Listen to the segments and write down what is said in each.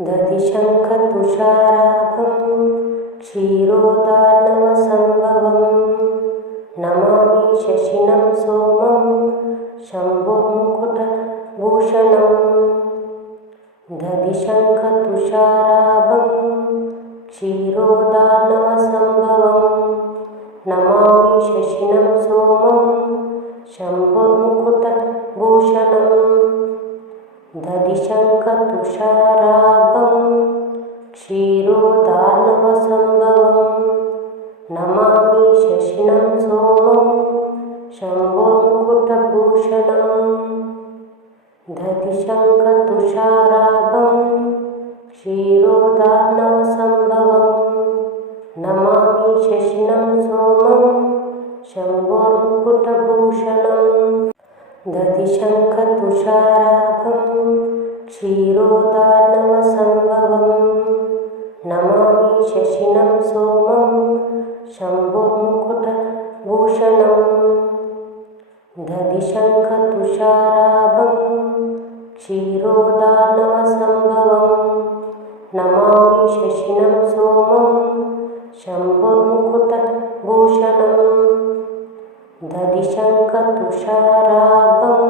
दधिशङ्खतुषाराभं क्षीरोदार्णवसम्भवं नमामि शशिनं सोमं शम्भुर्मुकुटभूषणम्। दधिशङ्खतुषाराभं क्षीरोदार्णवसम्भवं नमामि शशिनं सोमं शम्भुर्मुकुटभूषणम्। दधिशङ्खतुषाराभं क्षीरोदार्णवसम्भवं नमामि शशिनं सोमं शम्भुर्मुकुटभूषणम्। दधिशङ्खतुषाराभं क्षीरोदार्णवसम्भवं नमामि शशिनं सोमं शम्भुर्मुकुटभूषणम्। दधिशङ्खतुषाराभं क्षीरोदार्णवसम्भवं नमामि शशिनं सोमं शम्भुर्मुकुटभूषणम्। दधिशङ्खतुषाराभं क्षीरोदार्णवसम्भवं नमामि शशिनं सोमं शम्भुर्मुकुटभूषणम्। दधिशङ्खतुषाराभं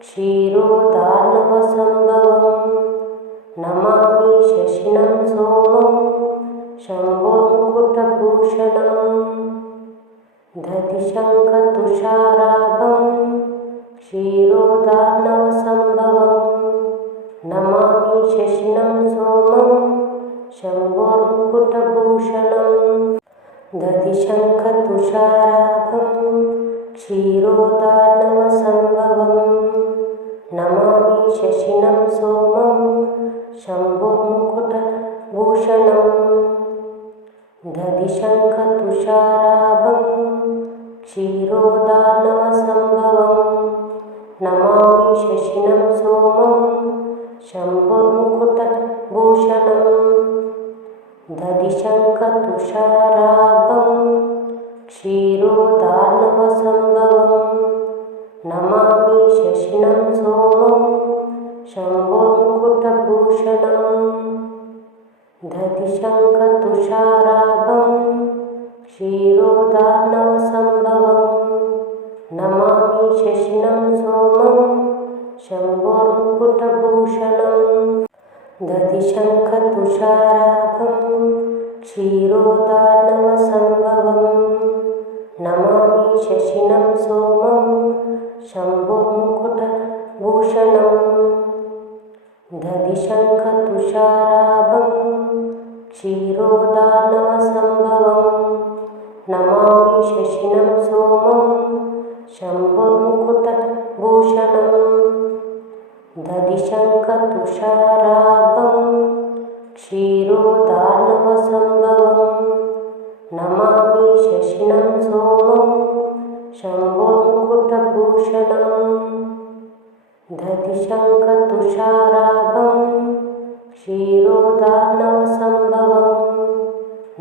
क्षीरोदार्णवसम्भवं नमामि शशिनं सोमं शम्भुर्मुकुटभूषणम्। दधिशङ्खतुषाराभं क्षीरोदार्णवसम्भवं नमामि शशिनं सोमं शम्भुर्मुकुटभूषणम्। दधिशङ्खतुषाराभं क्षीरोदार्णवसम्भवं नमामि शशिनं सोमं शम्भुर्मुकुटभूषणम्। दधिशङ्खतुषाराभं क्षीरोदार्णवसम्भवं नमामि शशिनं सोमं शम्भुर्मुकुटभूषणम्। दधिशङ्खतुषाराभं क्षीरोदार्णवसम्भवं नमामि शशिनं सोमं शम्भुर्मुकुटभूषणम्। दधिशङ्खतुषाराभं क्षीरोदार्णवसम्भवं नमामि शशिनं सोमं शम्भुर्मुकुटभूषणम्। दधिशङ्खतुषाराभं क्षीरोदार्णवसम्भवं नमामि शशिनं सोमं शम्भुर्मुकुटभूषणम्। दधिशङ्खतुषाराभं क्षीरोदार्णवसम्भवं नमामि शशिनं सोमं शम्भुर्मुकुटभूषणम्। दधिशङ्खतुषाराभं क्षीरोदार्णवसम्भवं नमामि शशिनं सोमं शम्भुर्मुकुटभूषणम्। दधिशङ्खतुषाराभं क्षीरोदार्णवसम्भवं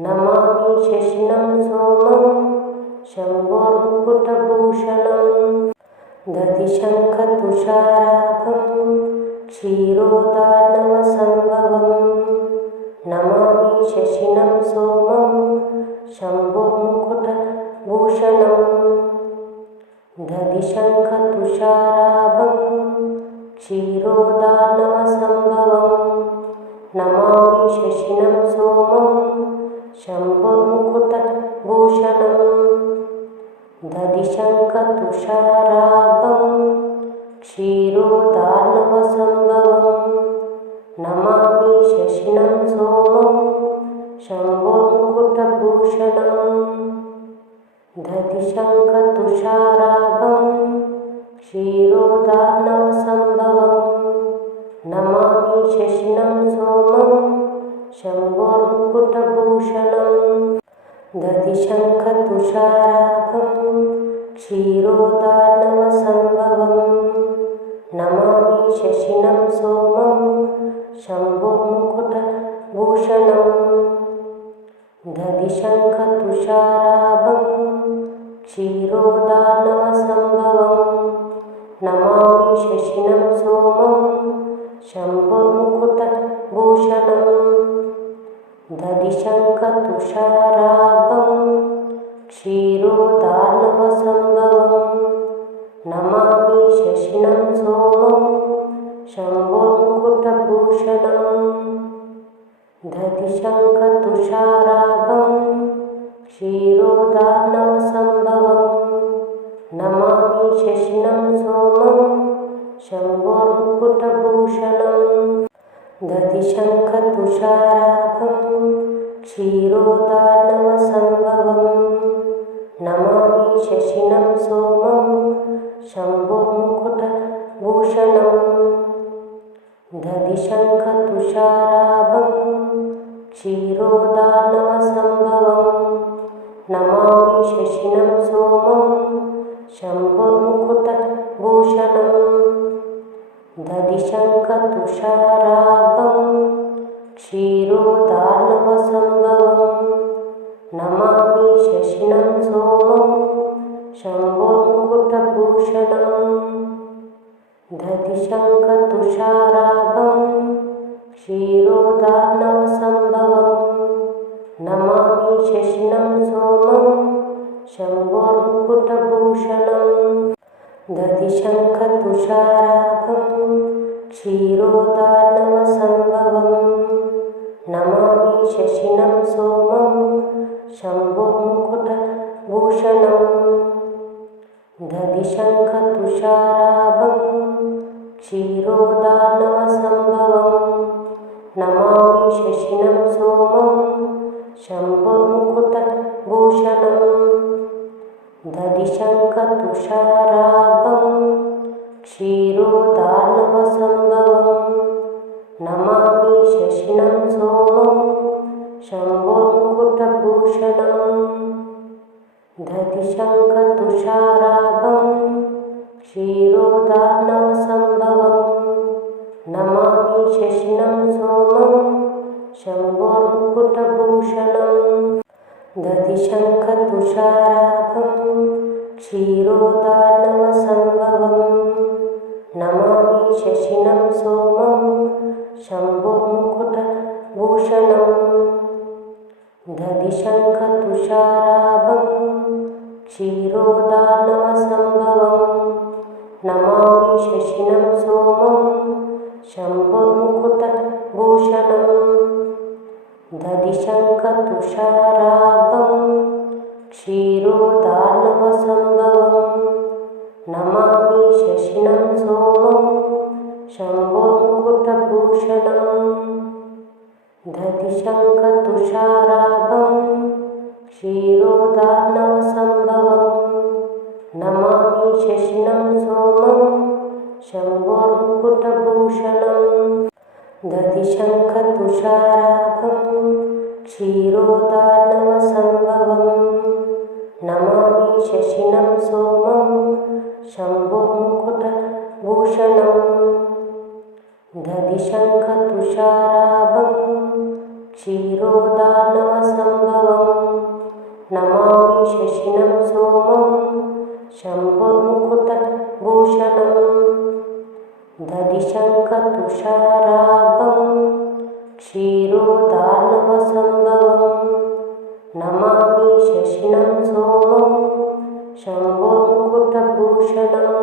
नमामि शशिनं सोमं शम्भुर्मुकुटभूषणम्। दधिशङ्खतुषाराभं क्षीरोदार्णवसम्भवं नमामि शशिनं सोमं शम्भुर्मुकुटभूषणम्। दधिशङ्खतुषाराभं क्षीरोदार्णवसम्भवं नमामि शशिनं सोमं शम्भुर्मुकुटभूषणम्। दधिशङ्खतुषाराभं क्षीरोदार्णवसम्भवं नमामि शशिनं सोमं शम्भुर्मुकुटभूषणम्। दधिशङ्खतुषाराभं क्षीरोदार्णवसम्भवं नमामि शशिनं सोमं शम्भुर्मुकुटभूषणम्। दधिशङ्खतुषाराभं क्षीरोदार्णवसम्भवं नमामि शशिनं सोमं शम्भुर्मुकुटभूषणम्। दधिशङ्खतुषाराभं क्षीरोदार्णवसम्भवं नमामि शशिनं सोमं शम्भुर्मुकुटभूषणम्। शङ्खभूषणं दधिशङ्खतुषाराभं क्षीरोदार्णवसम्भवं नमामि शशिनं सोमं शम्भोर्मुकुटभूषणं दधिशङ्खतुषाराभं क्षीरोदार्णवसम्भवं नमामि शशिनं सोमं शम्भोर्मुकुटभूषणं दधिशङ्खतुषाराभं क्षीरोदार्णवसम्भवं नमामि शशिनं सोमं शम्भोर्मुकुटभूषणं दधिशङ्खतुषाराभं क्षीरोदार्णवसम्भवं नमामि शशिनं सोमं शम्भोर्मुकुटभूषणं दधिशङ्खतुषाराभं क्षीरोदार्णवसम्भवं नमामि शशिनं सोमं शम्भोर्मुकुटभूषणं दधिशङ्खतुषाराभं क्षीरोदार्णवसम्भवं नमामि शशिनं सोमं शम्भोर्मुकुटभूषणं दधिशङ्खतुषाराभं क्षीरोदार्णवसम्भवं नमामि शशिनं सोमं शम्भोर्मुकुटभूषणं दधिशङ्खतुषाराभं क्षीरोदार्णवसम्भवं नमामि शशिनं सोमं शम्भोर्मुकुटभूषणं दधिशङ्खतुषाराभं क्षीरोदार्णवसम्भवं नमामि शशिनं सोमं शम्भोर्मुकुटभूषणं दधिशङ्खतुषाराभं क्षीरोदार्णवसम्भवं नमामि शशिनं सोमं शम्भोर्मुकुटभूषणं दधिशङ्खतुषाराभं क्षीरोदार्णवसम्भवं नमामि शशिनं सोमं शम्भोर्मुकुटभूषणं दधिशङ्खतुषाराभं क्षीरोदार्णवसम्भवं नमामि शशिनं सोमं शम्भोर्मुकुटभूषणं दधिशङ्खतुषाराभं क्षीरोदार्णवसम्भवं नमामि शशिनं सोमं शम्भोर्मुकुटभूषणं दधिशङ्खतुषाराभं क्षीरोदार्णवसम्भवं नमामि शशिनं सोमं शम्भोर्मुकुटभूषणं दधिशङ्खतुषाराभं क्षीरोदार्णवसम्भवं नमामि शशिनं सोमं शम्भोर्मुकुटभूषणं दधिशङ्खतुषाराभं क्षीरोदार्णवसम्भवं नमामि शशिनं सोमं शम्भोर्मुकुटभूषणं दधिशङ्खतुषाराभं क्षीरोदार्णवसम्भवं नमामि शशिनं सोमं शम्भोर्मुकुटभूषणं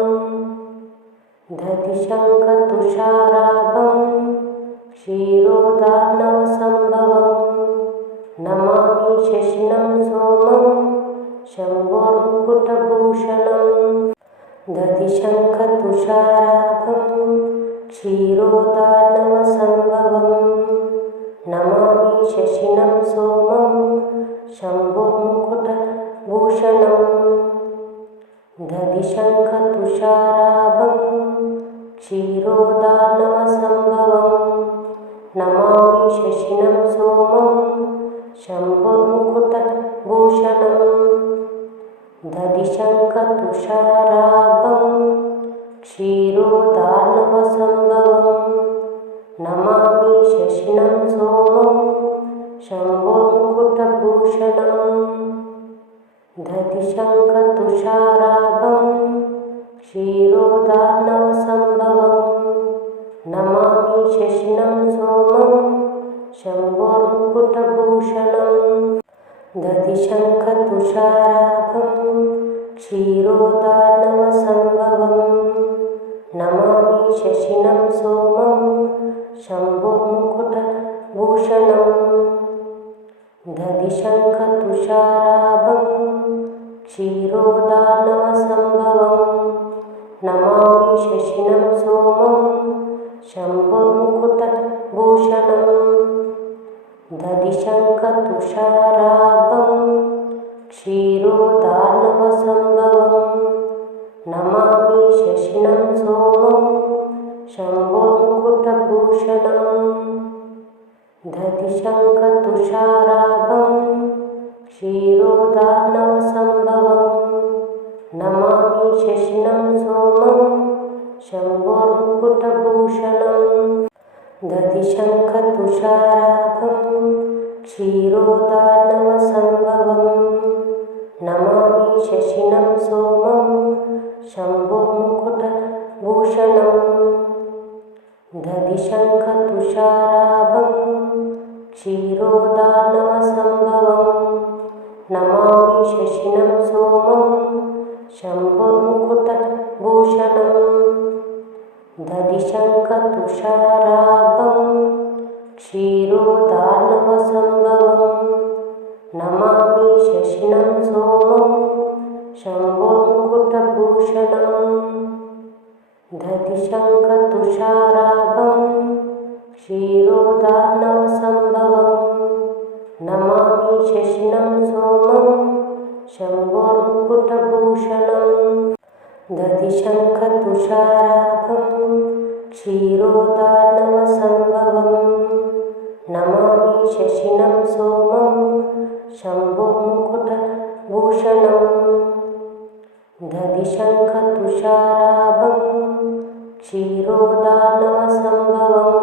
दधिशङ्खतुषाराभं क्षीरोदार्णवसम्भवं नमामि शशिनं सोमं शम्भोर्मुकुटभूषणं दधिशङ्खतुषाराभं क्षीरोदार्णवसम्भवं नमामि शशिनं सोमं शम्भोर्मुकुटभूषणं दधिशङ्खतुषाराभं क्षीरोदार्णवसम्भवं नमामि शशिनं सोमं शम्भोर्मुकुटभूषणं दधिशङ्खतुषाराभं क्षीरोदार्णवसम्भवं नमामि शशिनं सोमं शम्भोर्मुकुटभूषणं दधिशङ्खतुषाराभं क्षीरोदार्णवसम्भवं नमामि शशिनं सोमं दधिशङ्खतुषाराभं क्षीरोदार्णवसम्भवं नमामि शशिनं सोमं शम्भुर्मुकुटभूषणम् दधिशङ्खतुषाराभं क्षीरोदार्णवसम्भवं नमामि शशिनं सोमं शम्भुर्मुकुटभूषणम् दधिशङ्खतुषाराभं क्षीरोदार्णवसम्भवं नमामि शशिनं सोमं शम्भुर्मुकुटभूषणम् दधिशङ्खतुषाराभं क्षीरोदार्णवसम्भवं नमामि शशिनं सोमं शम्भुर्मुकुटभूषणम् दधिशङ्खतुषाराभं क्षीरोदार्णवसम्भवं नमामि शशिनं सोमं शम्भुर्मुकुटभूषणम् दधिशङ्खतुषाराभं क्षीरोदार्णवसम्भवं नमामि शशिनं सोमं शम्भुर्मुकुटभूषणम् दधिशङ्खतुषाराभं क्षीरोदार्णवसम्भवं नमामि शशिनं सोमं शम्भुर्मुकुटभूषणम् दधिशङ्खतुषाराभं क्षीरोदार्णवसम्भवं नमामि शशिनं सोमं शम्भुर्मुकुटभूषणम् दधिशङ्खतुषाराभं क्षीरोदार्णवसम्भवं नमामि शशिनं सोमं शम्भुर्मुकुटभूषणम् दधिशङ्खतुषाराभं क्षीरोदार्णवसम्भवं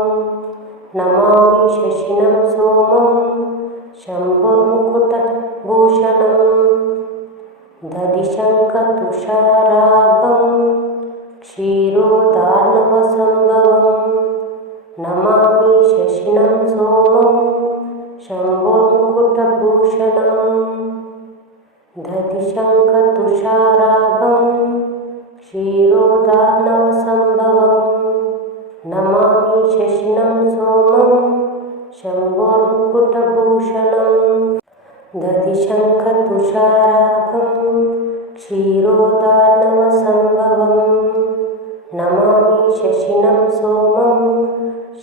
नमामि शशिनं सोमं शम्भुर्मुकुटभूषणम् दधिशङ्खतुषाराभं क्षीरोदार्णवसम्भवं नमामि शशिनं सोमं शम्भुर्मुकुटभूषणम् दधिशङ्खतुषाराभं क्षीरोदार्णवसम्भवं नमामि शशिनं सोमं शम्भुर्मुकुटभूषणम् दधिशङ्खतुषाराभं क्षीरोदार्णवसम्भवं नमामि शशिनं सोमं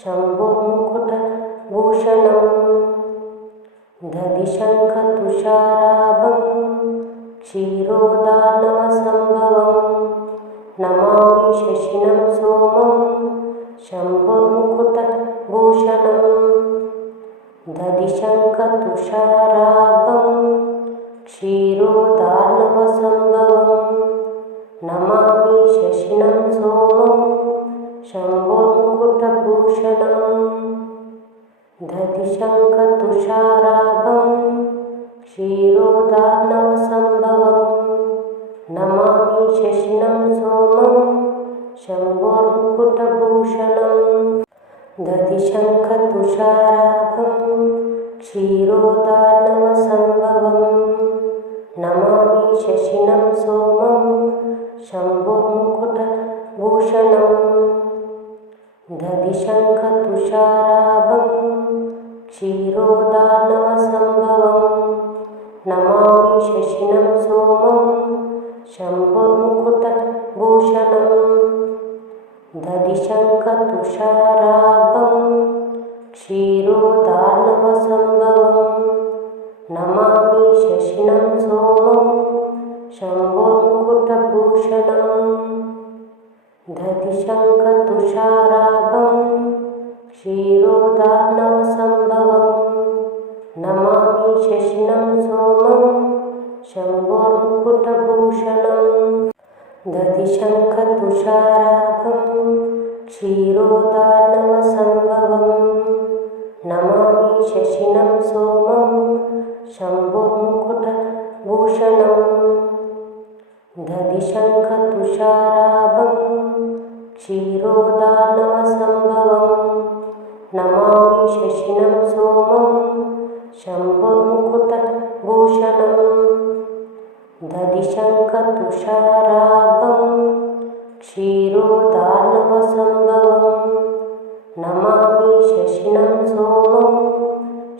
शम्भुर्मुकुटभूषणम् दधिशङ्खतुषाराभं क्षीरोदार्णवसम्भवं नमामि शशिनं सोमं शम्भुर्मुकुटभूषणम् दधिशङ्खतुषाराभं क्षीरोदार्णवसम्भवं नमामि शशिनं सोमं शम्भुर्मुकुटभूषणम् दधिशङ्खतुषाराभं क्षीरोदार्णवसम्भवं नमामि शशिनं सोमं शम्भुर्मुकुटभूषणम् दधिशङ्खतुषाराभं क्षीरोदार्णवसम्भवं नमामि शशिनं सोमं शम्भुर्मुकुटभूषणम् दधिशङ्खतुषाराभं क्षीरोदार्णवसम्भवं नमामि शशिनं सोमं शम्भुर्मुकुटभूषणम् दधिशङ्खतुषाराभं क्षीरोदार्णवसम्भवं नमामि शशिनं सोमं शम्भुर्मुकुटभूषणम् दधिशङ्खतुषाराभं क्षीरोदार्णवसम्भवं नमामि शशिनं सोमं शम्भुर्मुकुटभूषणम् दधिशङ्खतुषाराभं क्षीरोदार्णवसम्भवं नमामि शशिनं सोमं शम्भुर्मुकुटभूषणम् दधिशङ्खतुषाराभं क्षीरोदार्णवसम्भवं नमामि शशिनं सोमं शम्भुर्मुकुटभूषणं दधिशङ्खतुषाराभं क्षीरोदार्णवसम्भवं नमामि शशिनं सोमं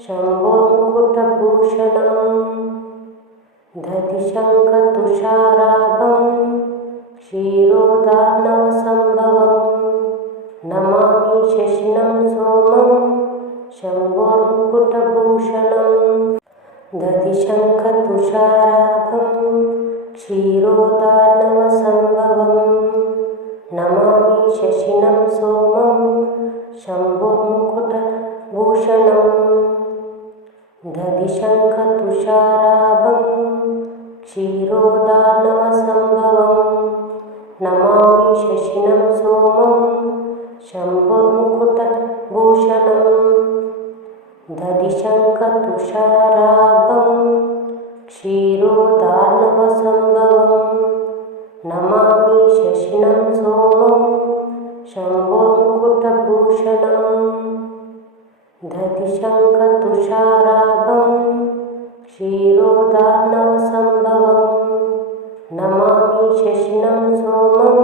शम्भुर्मुकुटभूषणं दधिशङ्खतुषाराभं क्षीरोदार्णवसम्भवं नमामि शशिनं सोमं शम्भुर्मुकुटभूषणं दधिशङ्खतुषाराभं क्षीरोदार्णवसम्भवं नमामि शशिनं सोमं शम्भुर्मुकुटभूषणं दधिशङ्खतुषाराभं क्षीरोदार्णवसम्भवं नमामि शशिनं सोमं शम्भुर्मुकुटभूषणं दधिशङ्खतुषाराभं क्षीरोदार्णवसम्भवं नमामि शशिनं सोमं शम्भुर्मुकुटभूषणं दधिशङ्खतुषाराभं क्षीरोदार्णवसम्भवं नमामि शशिनं सोमं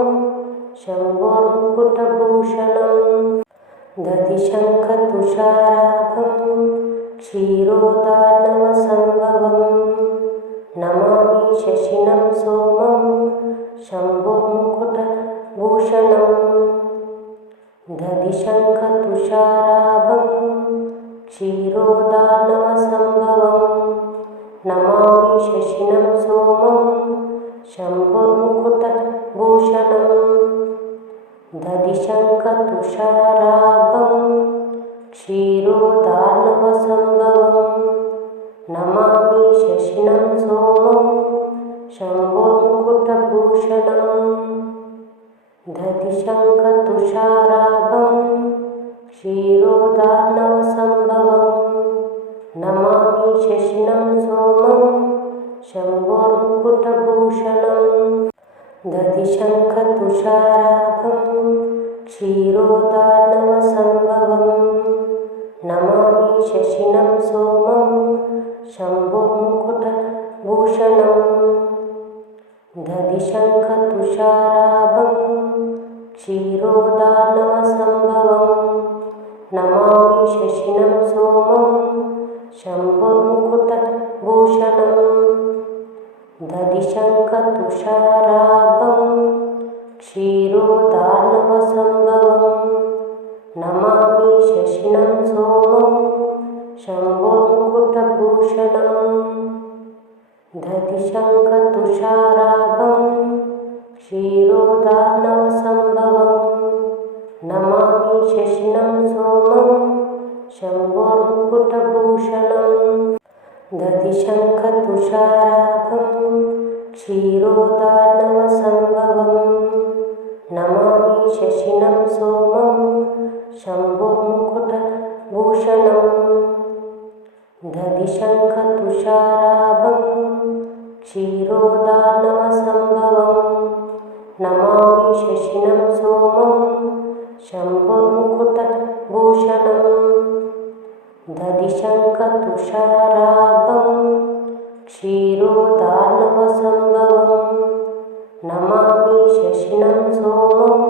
शम्भुर्मुकुटभूषणं दधिशङ्खतुषाराभं क्षीरोदार्णवसम्भवं नमामि शशिनं सोमं शम्भुर्मुकुटभूषणं दधिशङ्खतुषाराभं क्षीरोदार्णवसम्भवं नमामि शशिनं सोमं शम्भुर्मुकुटभूषणं दधिशङ्खतुषाराभं क्षीरोदार्णवसम्भवं नमामि शशिनं सोमं शम्भुर्मुकुटभूषणं दधिशङ्खतुषाराभं क्षीरोदार्णवसम्भवं नमामि शशिनं सोमं शम्भुर्मुकुटभूषणं दधिशङ्खतुषाराभं क्षीरोदार्णवसम्भवं नमामि शशिनं सोमं शम्भुर्मुकुटभूषणं दधिशङ्खतुषाराभं क्षीरोदार्णवसम्भवं नमामि शशिनं सोमं शम्भुर्मुकुटभूषणं दधिशङ्खतुषाराभं क्षीरोदार्णवसम्भवं नमामि शशिनं सोमं शम्भुर्मुकुटभूषणं दधिशङ्खतुषाराभं क्षीरोदार्णवसम्भवं नमामि शशिनं सोमं शम्भुर्मुकुटभूषणं दधिशङ्खतुषाराभं क्षीरोदार्णवसम्भवं नमामि शशिनं सोमं शम्भुर्मुकुटभूषणं दधिशङ्खतुषाराभं क्षीरोदार्णवसम्भवं नमामि शशिनं सोमं शम्भुर्मुकुटभूषणं दधिशङ्खतुषाराभं क्षीरोदार्णवसम्भवं नमामि शशिनं सोमं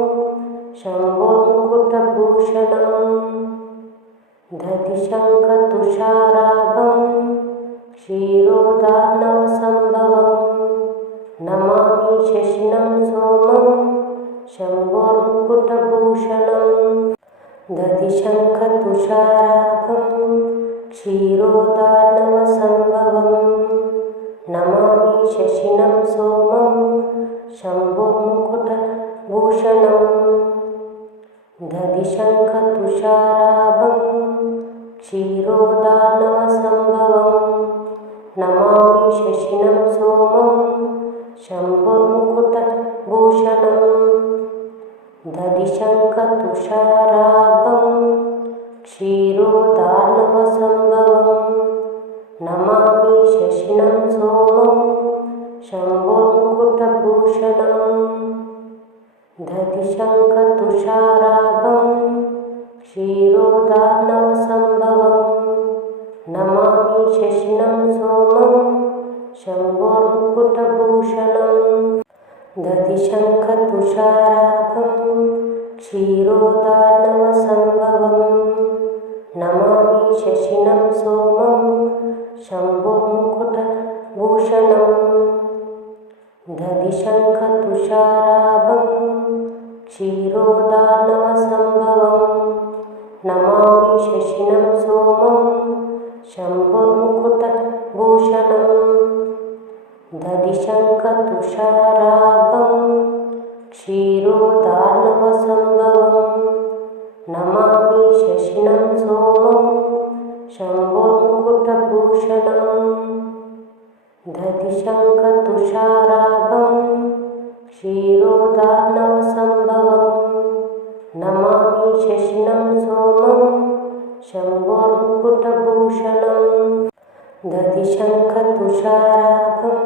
शम्भुर्मुकुटभूषणं दधिशङ्खतुषाराभं क्षीरोदार्णवसम्भवं नमामि शशिनं सोमं शम्भुर्मुकुटभूषणं दधिशङ्खतुषाराभं क्षीरोदार्णवसम्भवं नमामि शशिनं सोमं शम्भुर्मुकुटभूषणं दधिशङ्खतुषाराभं क्षीरोदार्णवसम्भवं नमामि शशिनं सोमं शम्भुर्मुकुटभूषणं दधिशङ्खतुषाराभं क्षीरोदार्णवसम्भवं नमामि शशिनं सोमं शम्भुर्मुकुटभूषणं दधिशङ्खतुषाराभं क्षीरोदार्णवसम्भवं नमामि दधिशङ्खतुषाराभं क्षीरोदार्णवसम्भवं नमामि शशिनं सोमं शम्भुर्मुकुटभूषणम् दधिशङ्खतुषाराभं क्षीरोदार्णवसम्भवं नमामि शशिनं सोमं शम्भुर्मुकुटभूषणम् दधिशङ्खतुषाराभं क्षीरोदार्णवसम्भवं नमामि शशिनं सोमं शम्भुर्मुकुटभूषणम् दधिशङ्खतुषाराभं क्षीरोदार्णवसम्भवं नमामि शशिनं सोमं शम्भुर्मुकुटभूषणम् दधिशङ्खतुषाराभं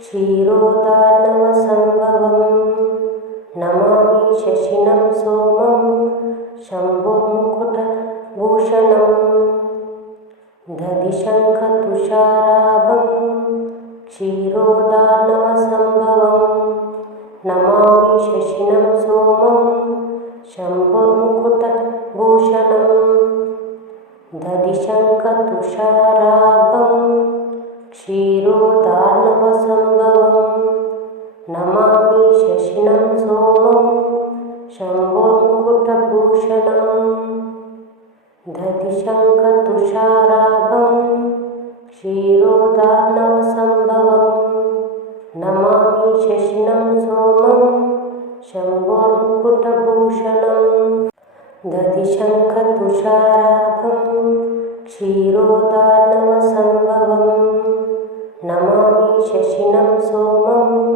क्षीरोदार्णवसम्भवं नमामि शशिनं सोमं शम्भुर्मुकुटभूषणम् दधिशङ्खतुषाराभं क्षीरोदार्णवसम्भवं नमामि शशिनं सोमं शम्भुर्मुकुटभूषणम् दधिशङ्खतुषाराभं क्षीरोदार्णवसम्भवं नमामि शशिनं सोमं शम्भुर्मुकुटभूषणम् दधिशङ्खतुषाराभं क्षीरोदार्णवसम्भवं नमामि शशिनं सोमं शम्भुर्मुकुटभूषणम् दधिशङ्खतुषाराभं क्षीरोदार्णवसम्भवं नमामि शशिनं सोमं शम्भुर्मुकुटभूषणम्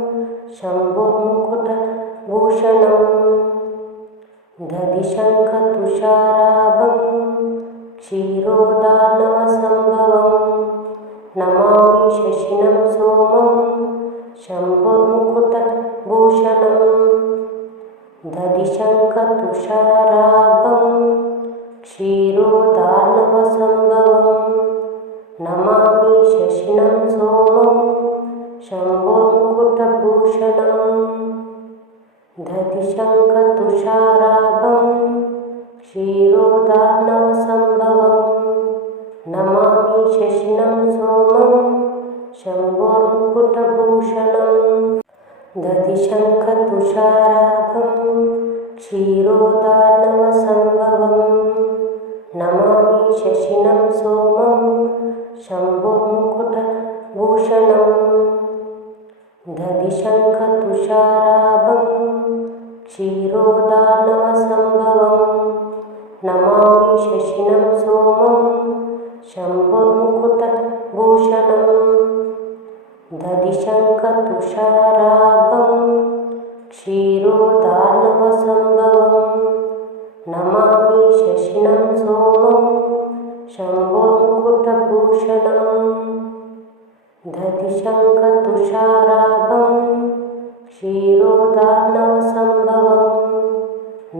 दधिशङ्खतुषाराभं क्षीरोदार्णवसम्भवं नमामि शशिनं सोमं शम्भुर्मुकुटभूषणम् दधिशङ्खतुषाराभं क्षीरोदार्णवसम्भवं नमामि शशिनं सोमं शम्भुर्मुकुटभूषणम् दधिशङ्खतुषाराभं क्षीरोदार्णवसम्भवं नमामि शशिनं सोमं शम्भुर्मुकुटभूषणम् दधिशङ्खतुषाराभं क्षीरोदार्णवसम्भवं नमामि शशिनं सोमं शम्भुर्मुकुटभूषणम् दधिशङ्खतुषाराभं क्षीरोदार्णवसम्भवं नमामि शशिनं सोमं शम्भुर्मुकुटभूषणम् दधिशङ्खतुषाराभं क्षीरोदार्णवसम्भवं नमामि शशिनं सोमं शम्भुर्मुकुटभूषणम् दधिशङ्खतुषाराभं क्षीरोदार्णवसम्भवं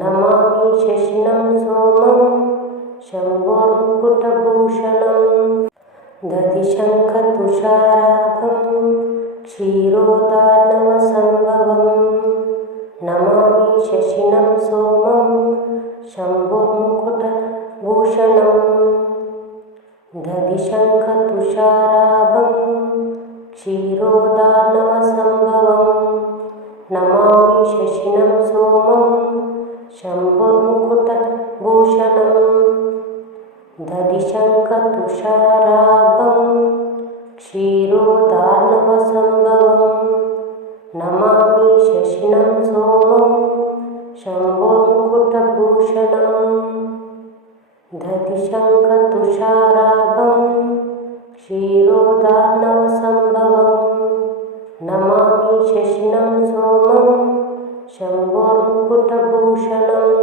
नमामि शशिनं सोमं शम्भुर्मुकुटभूषणम् दधिशङ्खतुषाराभं क्षीरोदार्णवसम्भवं नमामि शशिनं सोमं शम्भुर्मुकुटभूषणम् दधिशङ्खतुषाराभं क्षीरोदार्णवसम्भवं नमामि शशिनं सोमं शम्भुर्मुकुटभूषणम् दधिशङ्खतुषाराभं क्षीरोदार्णवसम्भवं नमामि शशिनं सोमं शम्भुर्मुकुटभूषणम् दधिशङ्खतुषाराभं क्षीरोदार्णवसम्भवं नमामि शशिनं सोमं शम्भुर्मुकुटभूषणम्